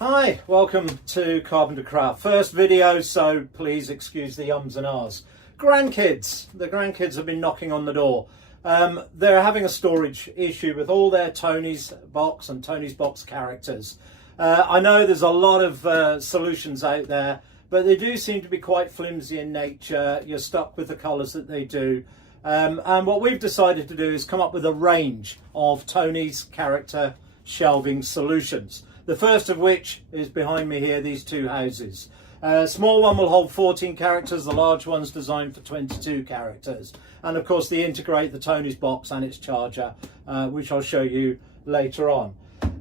Hi, welcome to Carpenter Craft. First video, so please excuse the ums and ahs. Grandkids. The grandkids have been knocking on the door. They're having a storage issue with all their Tonies box and Tonies box characters. I know there's a lot of solutions out there, but they do seem to be quite flimsy in nature. You're stuck with the colours that they do. And what we've decided to do is come up with a range of Tonies character shelving solutions. The first of which is behind me here, these two houses. Small one will hold 14 characters, the large one's designed for 22 characters. And of course they integrate the Tonies box and its charger, which I'll show you later on.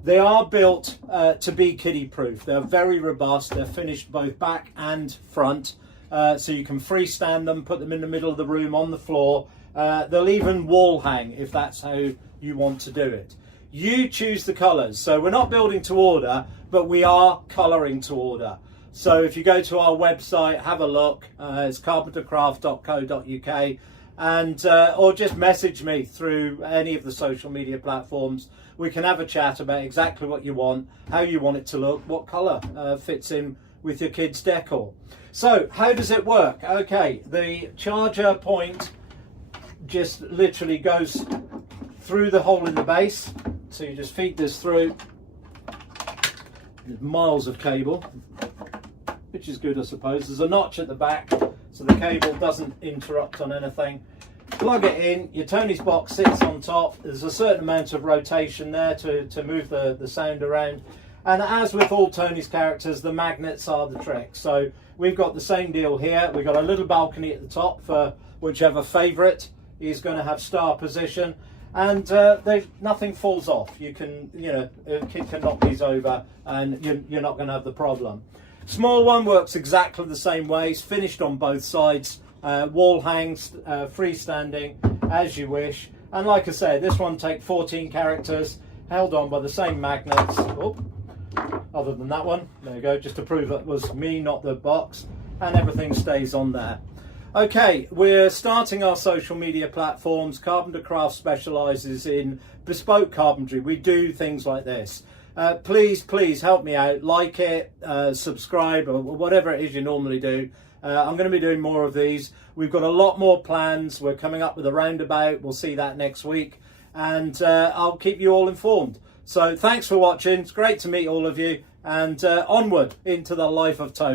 They are built to be kiddie proof. They're very robust, they're finished both back and front. So you can freestand them, put them in the middle of the room on the floor. They'll even wall hang if that's how you want to do it. You choose the colours. So we're not building to order, but we are colouring to order. So if you go to our website, have a look. It's carpentercraft.co.uk, and or just message me through any of the social media platforms. We can have a chat about exactly what you want, how you want it to look, what colour fits in with your kids' decor. So how does it work? Okay, the charger point just literally goes through the hole in the base. So you just feed this through. There's miles of cable, which is good, I suppose. There's a notch at the back, so the cable doesn't interrupt on anything. Plug it in, your Tonies box sits on top. There's a certain amount of rotation there to move the sound around. And as with all Tonies characters, the magnets are the trick. So we've got the same deal here. We've got a little balcony at the top for whichever favourite is going to have star position. And nothing falls off. You can, a kid can knock these over and you're not going to have the problem. Small one works exactly the same way. It's finished on both sides. Wall hangs, freestanding, as you wish. And like I said, this one takes 14 characters, held on by the same magnets. Oh, other than that one, there you go, just to prove it was me, not the box. And everything stays on there. Okay, we're starting our social media platforms. Carpenter Craft specialises in bespoke carpentry. We do things like this. Please help me out. Like it, subscribe, or whatever it is you normally do. I'm going to be doing more of these. We've got a lot more plans. We're coming up with a roundabout. We'll see that next week. And I'll keep you all informed. So thanks for watching. It's great to meet all of you. And onward into the life of Tony.